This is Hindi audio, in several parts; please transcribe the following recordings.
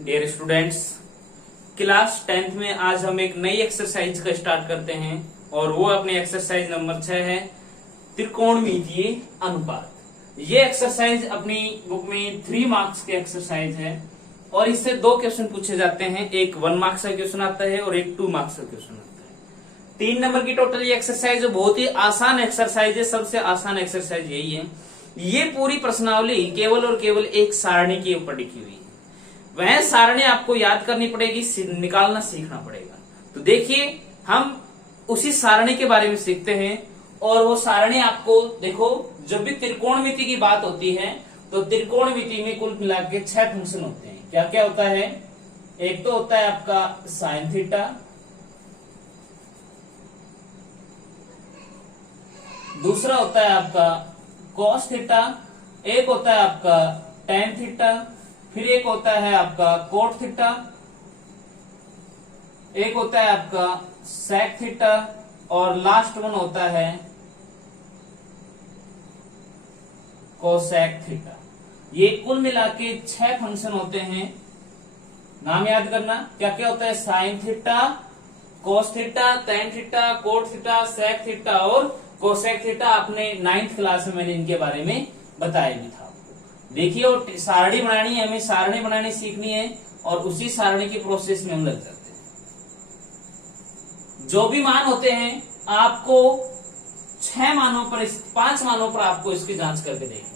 डियर स्टूडेंट्स, क्लास 10th में आज हम एक नई एक्सरसाइज का स्टार्ट करते हैं और वो अपनी एक्सरसाइज नंबर 6 है, त्रिकोणमितीय अनुपात। ये एक्सरसाइज अपनी बुक में 3 मार्क्स की एक्सरसाइज है और इससे 2 क्वेश्चन पूछे जाते हैं। एक 1 मार्क्स का क्वेश्चन आता है और एक 2 मार्क्स का क्वेश्चन आता है। 3 नंबर की टोटल ये एक्सरसाइज है। बहुत ही आसान एक्सरसाइज है, सबसे आसान एक्सरसाइज यही है। ये पूरी प्रश्नावली केवल और केवल एक सारणी के ऊपर लिखी हुई है। वह सारणी आपको याद करनी पड़ेगी, निकालना सीखना पड़ेगा। तो देखिए, हम उसी सारणी के बारे में सीखते हैं। और वो सारणी आपको देखो, जब भी त्रिकोणमिति की बात होती है तो त्रिकोणमिति में कुल मिला के 6 फंक्शन होते हैं। क्या क्या होता है? एक तो होता है आपका साइन थीटा, दूसरा होता है आपका कॉस थीटा, एक होता है आपका टेन थीटा, फिर एक होता है आपका कोट थीटा, एक होता है आपका सेक थीटा और लास्ट वन होता है कोसेक थीटा। ये कुल मिला के 6 फंक्शन होते हैं। नाम याद करना, क्या क्या होता है? Sine theta, cos theta, tan theta, cot theta, sec theta और कोसेक थीटा। आपने 9th क्लास में मैंने इनके बारे में बताया भी था। देखिए, और सारणी बनानी है, हमें सारणी बनानी सीखनी है और उसी सारणी की प्रोसेस में हम लग जाते हैं। जो भी मान होते हैं आपको 6 मानों पर, 5 मानों पर आपको इसकी जांच करके देखनी है।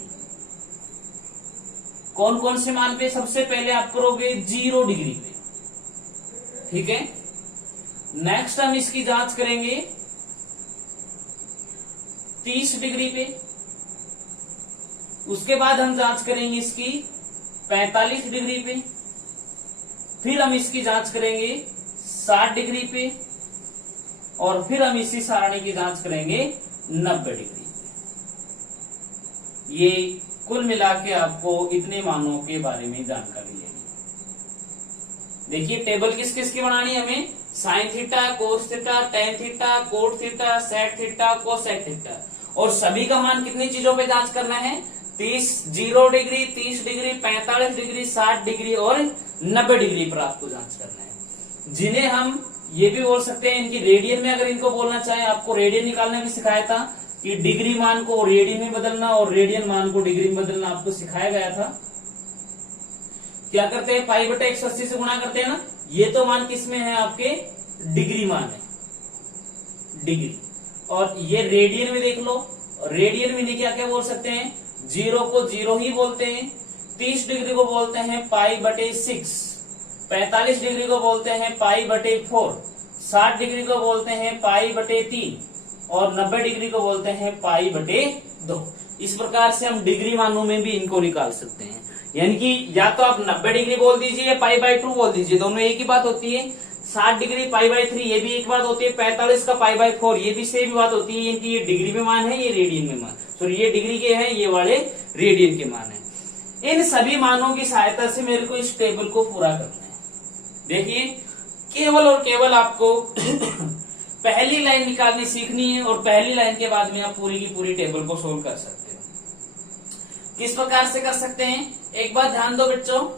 कौन कौन से मान पे? सबसे पहले आप करोगे 0 डिग्री पे, ठीक है। नेक्स्ट हम इसकी जांच करेंगे 30 डिग्री पे। उसके बाद हम जांच करेंगे इसकी 45 डिग्री पे। फिर हम इसकी जांच करेंगे 60 डिग्री पे और फिर हम इसी सारणी की जांच करेंगे 90 डिग्री पे। ये कुल मिला के आपको इतने मानों के बारे में जानकारी लेनी। देखिए, टेबल किस किस की बनानी है हमें? Sine theta, cos theta, tan theta, cot theta, sec theta, cosec theta. और सभी का मान कितनी चीजों पे जांच करना है? 0 डिग्री, 30 डिग्री, 45 डिग्री, 60 डिग्री और 90 डिग्री पर आपको जांच करना है। जिन्हें हम ये भी बोल सकते हैं, इनकी रेडियन में अगर इनको बोलना चाहे, आपको रेडियन निकालना भी सिखाया था कि डिग्री मान को रेडियन में बदलना और रेडियन मान को डिग्री में बदलना आपको सिखाया गया था। क्या करते हैं? पाई बटे 180 से गुणा करते हैं ना। ये तो मान किस में है? आपके डिग्री मान है, डिग्री। और ये रेडियन में देख लो, रेडियन में क्या क्या बोल सकते हैं? 0 को 0 ही बोलते हैं, 30 डिग्री को बोलते हैं पाई बटे 6, 45 डिग्री को बोलते हैं पाई बटे 4, 60 डिग्री को बोलते हैं पाई बटे 3 और 90 डिग्री को बोलते हैं पाई बटे 2। इस प्रकार से हम डिग्री मानों में भी इनको निकाल सकते हैं। यानी कि या तो आप 90 डिग्री बोल दीजिए या पाई बाई 2 बोल दीजिए, दोनों एक ही बात होती है। 60 डिग्री पाई बाई 3 ये भी एक बात होती है। 45 का पाई बाई 4 ये भी सेम बात होती है। इनकी ये डिग्री में मान है, ये रेडियन में मान, सॉरी ये डिग्री के हैं, ये वाले रेडियन के मान है। इन सभी मानों की सहायता से मेरे को इस टेबल को पूरा करना है। देखिए, केवल और केवल आपको पहली लाइन निकालनी सीखनी है और पहली लाइन के बाद में आप पूरी की पूरी टेबल को सोल्व कर सकते हो। किस प्रकार से कर सकते हैं? एक बात ध्यान दो बच्चों,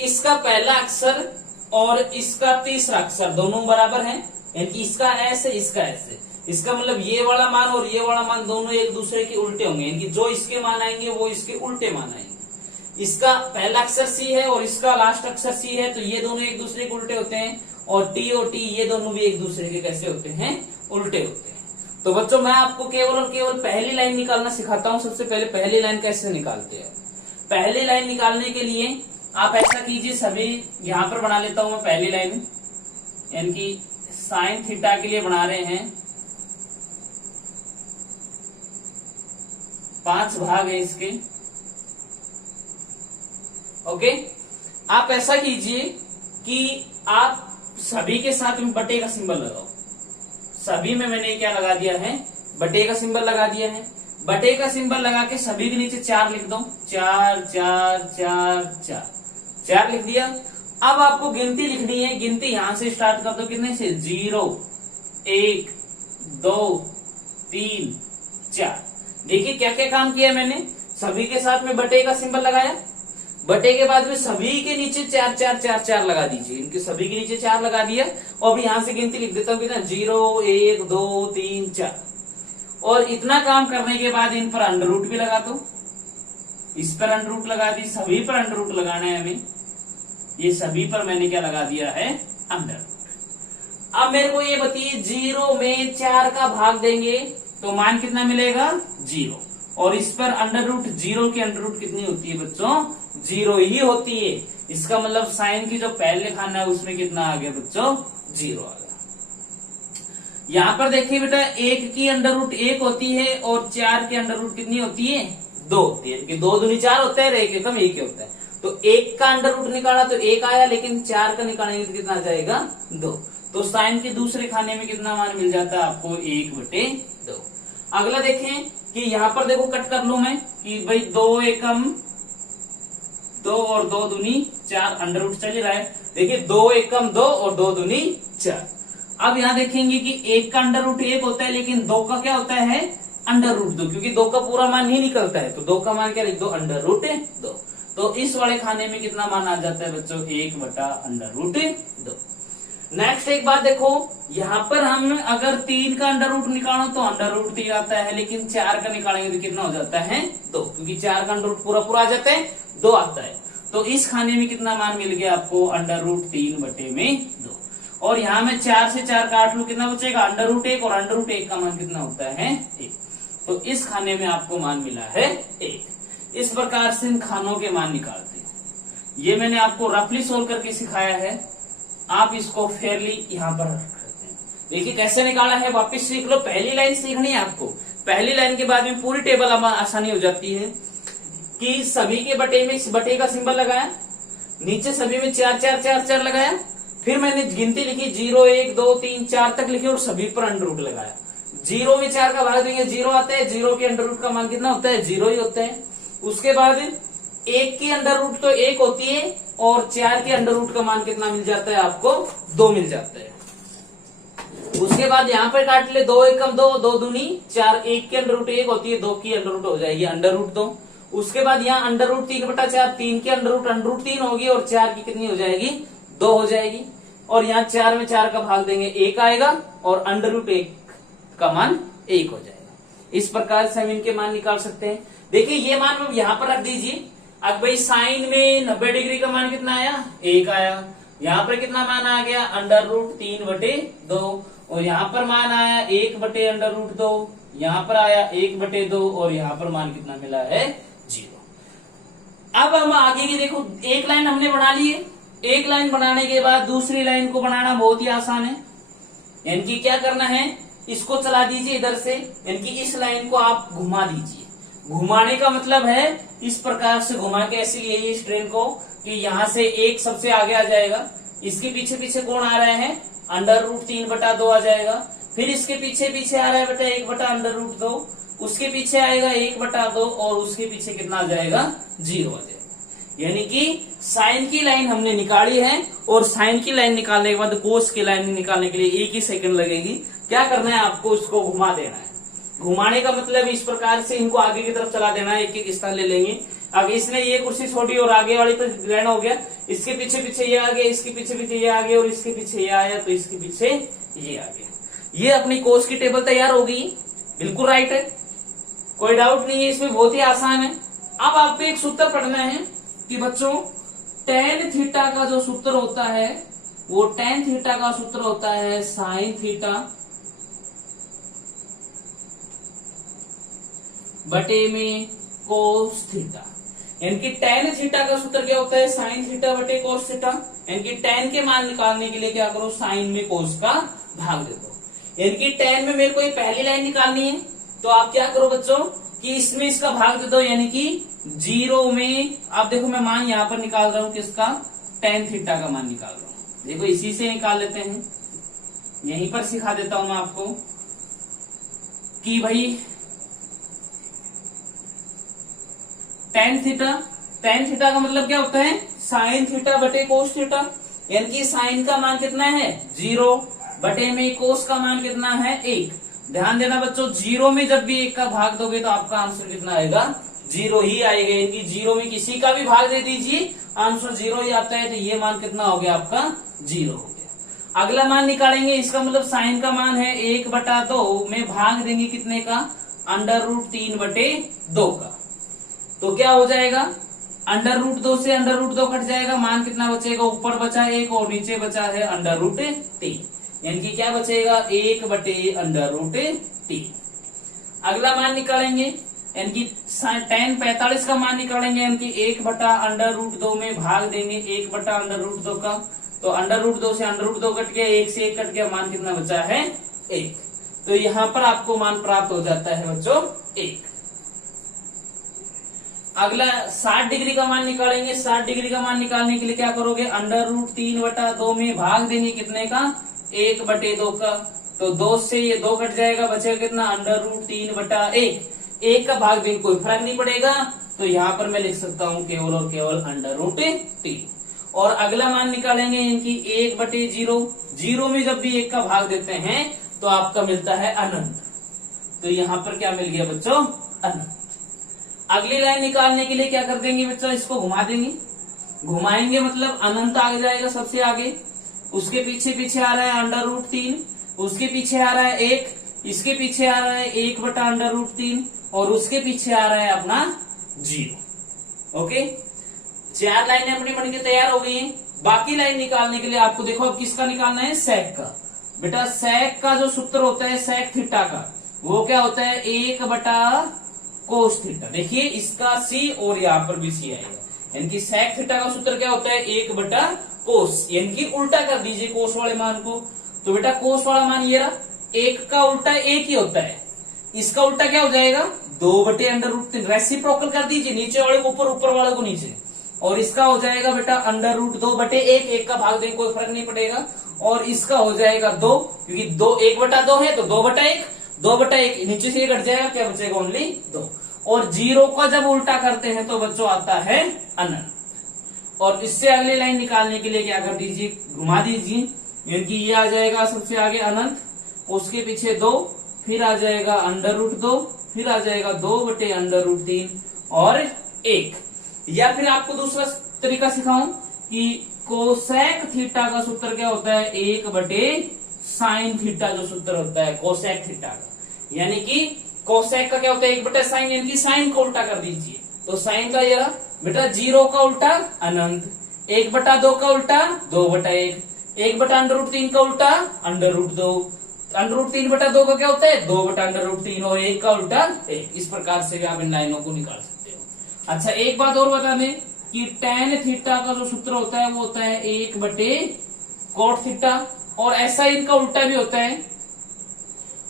इसका पहला अक्षर और इसका तीसरा अक्षर दोनों बराबर हैं। यानी कि इसका एस है, इसका एस है। इसका मतलब ये वाला मान और ये वाला मान दोनों एक दूसरे के उल्टे होंगे। यानी कि जो इसके मान आएंगे वो इसके उल्टे मान आएंगे। इसका पहला अक्षर सी है और इसका लास्ट अक्षर सी है, तो ये दोनों एक दूसरे के उल्टे होते हैं। और टी और टी ये दोनों भी एक दूसरे के कैसे होते हैं? उल्टे होते हैं। तो बच्चों, मैं आपको केवल और केवल पहली लाइन निकालना सिखाता हूँ। सबसे पहले पहली लाइन कैसे निकालते हैं? पहली लाइन निकालने के लिए आप ऐसा कीजिए, सभी यहां पर बना लेता हूं मैं पहली लाइन। यानी कि साइन थीटा के लिए बना रहे हैं, 5 भाग है इसके। ओके, आप ऐसा कीजिए कि आप सभी के साथ में बटे का सिंबल लगाओ। सभी में मैंने क्या लगा दिया है? बटे का सिंबल लगा दिया है। बटे का सिंबल लगा के सभी के नीचे 4 लिख दो। 4 4 4 4 4 लिख दिया। अब आपको गिनती लिखनी है। गिनती यहां से स्टार्ट कर दो। कितने से? 0 1 2 3 4। देखिए क्या क्या काम किया मैंने। सभी के साथ में बटे का सिंबल लगाया, बटे के बाद में सभी के नीचे 4 4 4 4 लगा दीजिए। इनके सभी के नीचे 4 लगा दिया और अब यहां से गिनती लिख देता हूं कितना 0 1 2 3 4। और इतना काम करने के बाद इन पर अंडर रूट भी लगा दो। इस पर अंडर रूट लगा दी, सभी पर अंडर रूट लगाना है हमें। ये सभी पर मैंने क्या लगा दिया है अंडर रूट। अब मेरे को ये बताइए 0 में 4 का भाग देंगे तो मान कितना मिलेगा 0। और इस पर अंडर रूट 0 की अंडर रूट कितनी होती है बच्चों 0 ही होती है। इसका मतलब साइन की जो पहले खाना है उसमें कितना आ गया बच्चों 0 आ गया। यहां पर देखिए बेटा 1 की अंडर रूट 1 होती है और 4 की अंडर रूट कितनी होती है 2 होती है। कि 2 दूनी 4 होता है और 1 एकम 1 होता है। तो 1 का अंडर रूट निकाला तो 1 आया, लेकिन 4 का निकालेंगे तो कितना आ जाएगा 2। तो साइन के दूसरे खाने में कितना मान मिल जाता है आपको 1/2। अगला देखें कि यहाँ पर देखो कट कर लू मैं कि भाई 2 एकम 2 और 2 दूनी 4 अंडर रूट चल रहा है। देखिए 2 एकम 2 और 2 दूनी 4। अब यहाँ देखेंगे कि 1 का अंडर रूट 1 होता है, लेकिन 2 का क्या होता है अंडर रूट 2, क्योंकि 2 का पूरा मान ही निकलता है। तो 2 का मान क्या लिख दो अंडर रूट 2। तो इस वाले खाने में कितना मान आ जाता है बच्चों 1/√2। नेक्स्ट एक बात देखो, यहाँ पर हम अगर 3 का अंडर रूट निकालो तो अंडर रूट 3 आता है, लेकिन 4 का निकालेंगे तो कितना हो जाता है 2, क्योंकि 4 का अंडर रूट पूरा पूरा आ जाता है 2 आता है। तो इस खाने में कितना मान मिल गया आपको अंडर रूट 3/2। और यहाँ में 4 से 4 काट लू कितना बचेगा अंडर रूट 1, और अंडर रूट 1 का मान कितना होता है 1। तो इस खाने में आपको मान मिला है 1। इस प्रकार से इन खानों के मान निकालते हैं। ये मैंने आपको रफली सोल्व करके सिखाया है, आप इसको फेयरली यहाँ पर रखते हैं। देखिए कैसे निकाला है, वापस सीख लो। पहली लाइन सीखनी है आपको। पहली लाइन के बाद में पूरी टेबल आसानी हो जाती है कि सभी के बटे में बटे का सिंबल लगाया, नीचे सभी में 4 4 4 4 लगाया, फिर मैंने गिनती लिखी 0 1 2 3 4 तक लिखी और सभी पर अंडर रूट लगाया। 0 में 4 का भाग देंगे 0 आता है, 0 के अंडर रूट का मान कितना होता है 0 ही होता है। उसके बाद 1 की अंडर रूट तो 1 होती है और 4 के अंडर रूट का मान कितना मिल जाता है आपको 2 मिल जाता है। उसके बाद यहाँ पर काट ले 2 एकम 2 2 दूनी 4, 1 की अंडर रूट 1 होती है, 2 की अंडर रूट हो जाएगी अंडर रूट 2। उसके बाद यहाँ अंडर रूट 3/4, 3 की अंडर रूट 3 होगी और 4 की कितनी हो जाएगी 2 हो जाएगी। और यहाँ 4 में 4 का भाग देंगे 1 आएगा और अंडर रूट 1 का मान 1 हो जाएगा। इस प्रकार से हम इनके मान निकाल सकते हैं। देखिए ये मान हम यहाँ पर रख दीजिए। अब भाई साइन में 90 डिग्री का मान कितना आया 1 आया। यहाँ पर कितना मान आ गया अंडर रूट 3/2, और यहाँ पर मान आया 1/√2, यहाँ पर आया 1/2 और यहाँ पर मान कितना मिला है 0। अब हम आगे की देखो, एक लाइन हमने बना ली है। एक लाइन बनाने के बाद दूसरी लाइन को बनाना बहुत ही आसान है। यानी कि क्या करना है, इसको चला दीजिए इधर से, यानी कि इस लाइन को आप घुमा दीजिए। घुमाने का मतलब है इस प्रकार से घुमा के ऐसे लिए इस ट्रेन को कि यहाँ से 1 सबसे आगे आ जाएगा, इसके पीछे पीछे कौन आ रहा है अंडर रूट 3/2 आ जाएगा। फिर इसके पीछे पीछे आ रहा है बेटा 1/√2, उसके पीछे आएगा 1/2 और उसके पीछे कितना आ जाएगा 0 आ जाएगा। यानी कि साइन की लाइन हमने निकाली है, और साइन की लाइन निकालने के बाद कोस की लाइन निकालने के लिए 1 ही सेकंड लगेगी। क्या करना है आपको, इसको घुमा देना है। घुमाने का मतलब इस प्रकार से इनको आगे की तरफ चला देना है, एक एक स्थान ले लेंगे। अब इसने ये कुर्सी छोड़ी और आगे वाली पर ग्रहण हो गया, इसके पीछे पीछे ये आ गया, इसके पीछे पीछे ये आ गया और इसके पीछे ये आया, तो इसके पीछे ये आ गया। ये अपनी कोस की टेबल तैयार हो गई। बिल्कुल राइट है, कोई डाउट नहीं है इसमें, बहुत ही आसान है। अब आपको एक सूत्र पढ़ना है कि बच्चों tan थीटा का जो सूत्र होता है वो tan थीटा का सूत्र होता है sin थीटा बटे में cos थीटा। यानी कि tan थीटा का सूत्र क्या होता है sin थीटा बटे cos थीटा। यानी कि tan के मान निकालने के लिए क्या करो, sin में cos का भाग दे दो। यानी कि tan में मेरे को ये पहली लाइन निकालनी है, तो आप क्या करो बच्चों कि इसमें इसका भाग दे दो। यानी कि 0 में आप देखो मैं मान यहां पर निकाल रहा हूं किसका, tan थीटा का मान निकाल रहा हूं। देखो इसी से निकाल लेते हैं, यहीं पर सिखा देता हूं मैं आपको कि भाई tan थीटा का मतलब क्या होता है sin थीटा बटे cos थीटा। यानी कि sin का मान कितना है 0 बटे में cos का मान कितना है 1। ध्यान देना बच्चों, 0 में जब भी 1 का भाग दोगे तो आपका आंसर कितना आएगा जीरो ही आएगा, यानी कि जीरो में किसी का भी भाग दे दीजिए आंसर जीरो ही आता है, तो ये मान कितना हो गया आपका जीरो हो गया। अगला मान निकालेंगे, इसका मतलब साइन का मान है 1/2 में भाग देंगे कितने का, √3/2 का। तो क्या हो जाएगा, √2 से √2 कट जाएगा, मान कितना बचेगा, ऊपर बचा 1 और नीचे बचा है √3, यानी कि क्या बचेगा 1/√3। अगला मान निकालेंगे, यानी कि tan 45 का मान निकालेंगे, यानी कि 1/√2 में भाग देंगे 1/√2 का, तो √2 से √2 कट गया, 1 से 1 कट गया, मान कितना बचा है 1। तो यहां पर आपको मान प्राप्त हो जाता है बच्चों 1। अगला 60 डिग्री का मान निकालेंगे। 60 डिग्री का मान निकालने के लिए क्या करोगे, √3/2 में भाग देंगे कितने का, 1/2 का, तो 2 से ये 2 कट जाएगा, बचेगा कितना √3/1, 1 का भाग देंगे कोई फर्क नहीं पड़ेगा, तो यहाँ पर मैं लिख सकता हूँ केवल और केवल √3। और अगला मान निकालेंगे, इनकी 1/0, जीरो में जब भी 1 का भाग देते हैं तो आपका मिलता है अनंत, तो यहाँ पर क्या मिल गया बच्चों, अनंत। अगली लाइन निकालने के लिए क्या कर देंगे बच्चों, इसको घुमा देंगे, घुमाएंगे मतलब अनंत आ जाएगा सबसे आगे, उसके पीछे पीछे आ रहा है √3, उसके पीछे आ रहा है 1, इसके पीछे आ रहा है 1/√3 और उसके पीछे आ रहा है अपना 0। ओके, 4 लाइनें अपनी बन के तैयार हो गई हैं। बाकी लाइन निकालने के लिए आपको देखो अब किसका निकालना है, सेक का। बेटा सेक का जो सूत्र होता है सेक थीटा का, वो क्या होता है 1/cos थीटा। देखिए इसका सी और यहाँ पर भी सी आएगा, यानी कि सेक थीटा का सूत्र क्या होता है 1/cos, यानी कि उल्टा कर दीजिए कोस वाले मान को। तो बेटा कोस वाला मान ये रहा, 1 का उल्टा 1 ही होता है, इसका उल्टा क्या हो जाएगा 2/√3, रेसिप्रोकल कर दीजिए, नीचे वाले को ऊपर, ऊपर वाले को नीचे, और इसका हो जाएगा बेटा √2/1, 1 का भाग देंगे कोई फर्क नहीं पड़ेगा, और इसका हो जाएगा 2, क्योंकि 1/2 है तो 2/1, 2/1 नीचे से कट जाएगा, क्या बचेगा ओनली 2। और 0 का जब उल्टा करते हैं तो बच्चों आता है अनंत। और इससे अगली लाइन निकालने के लिए क्या कर दीजिए, घुमा दीजिए, यानी कि ये आ जाएगा सबसे आगे अनंत, उसके पीछे 2, फिर आ जाएगा √2, फिर आ जाएगा 2/√3 और 1। या फिर आपको दूसरा तरीका सिखाऊं कि कोसेक थीटा का सूत्र क्या होता है 1/sin थीटा, जो सूत्र होता है कोसेक थीटा का, यानी कि कोसेक का क्या होता है 1/sin, यानी कि साइन को उल्टा कर दीजिए, तो साइन का ये रहा बेटा 0 का उल्टा अनंत, 1/2 का उल्टा 2/1, 1/√3 का उल्टा √2, √3/2 का क्या होता है 2/√3 और 1 का उल्टा 1। इस प्रकार से भी आप इन लाइनों को निकाल सकते हो। अच्छा एक बात और बता दें कि tan थीटा का जो सूत्र होता है वो होता है 1/cot थीटा, और ऐसा इनका उल्टा भी होता है।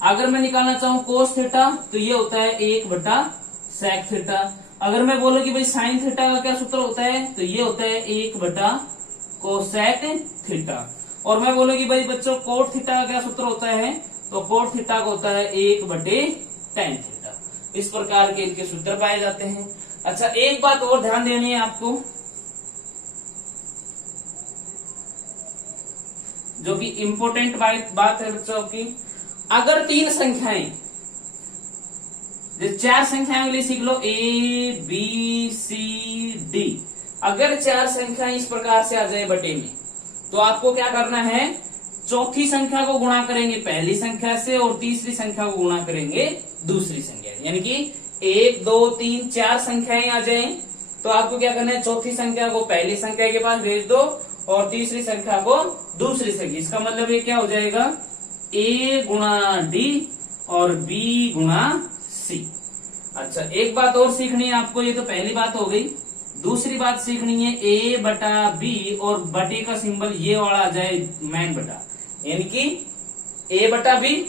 अगर मैं निकालना चाहूं cos थीटा तो ये होता है 1/sec थीटा। अगर मैं बोलूं कि भाई sin थीटा का क्या सूत्र होता है तो ये होता है 1/cosec थीटा। और मैं बोलूं कि भाई बच्चों cot थीटा का क्या सूत्र होता है तो cot थीटा का होता है 1/tan थीटा। इस प्रकार के इनके सूत्र पाए जाते हैं। अच्छा एक बात और ध्यान देनी है आपको, जो कि इम्पोर्टेंट बात है बच्चों की, अगर 3 संख्याएं, जैसे 4 संख्याओं के लिए सीख लो A B C D, अगर 4 संख्याएं इस प्रकार से आ जाए बटे में तो आपको क्या करना है, चौथी संख्या को गुणा करेंगे पहली संख्या से और तीसरी संख्या को गुणा करेंगे दूसरी संख्या, यानी कि 1 2 3 4 संख्याएं आ जाएं तो आपको क्या करना है, चौथी संख्या को पहली संख्या के पास भेज दो और तीसरी संख्या को दूसरी संख्या। इसका मतलब ये क्या हो जाएगा A गुणा D और B गुणा C। अच्छा एक बात और सीखनी है आपको, ये तो पहली बात हो गई। दूसरी बात सीखनी है A/B और बटे का सिंबल ये वाला आ जाए मैन बटा, यानी कि A/B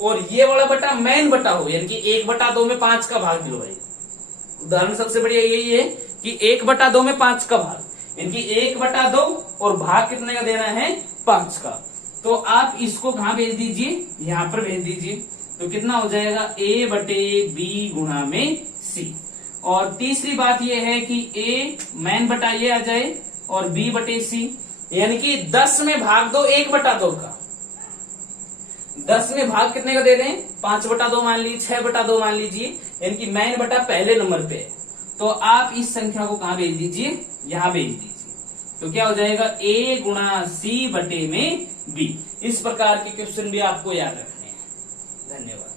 और ये वाला बटा मैन बटा हो, यानी कि 1/2 में 5 का भाग दिलवाए। उदाहरण सबसे बढ़िया यही है कि 1/2 में 5 का भाग, यानी कि 1/2 और भाग कितने का देना है 5 का। तो आप इसको कहां भेज दीजिए, यहां पर भेज दीजिए, तो कितना हो जाएगा A/B गुणा में C। और तीसरी बात यह है कि A मैन बटा ये आ जाए और B/C, यानी कि 10 में भाग दो 1/2 का, 10 में भाग कितने का दे रहे हैं 5/2 मान लीजिए, 6/2 मान लीजिए, यानी कि मैन बटा पहले नंबर पे है तो आप इस संख्या को कहां भेज दीजिए, यहां भेज दीजिए। तो क्या हो जाएगा, a गुणा c बटे में b। इस प्रकार के क्वेश्चन भी आपको याद रखने हैं। धन्यवाद।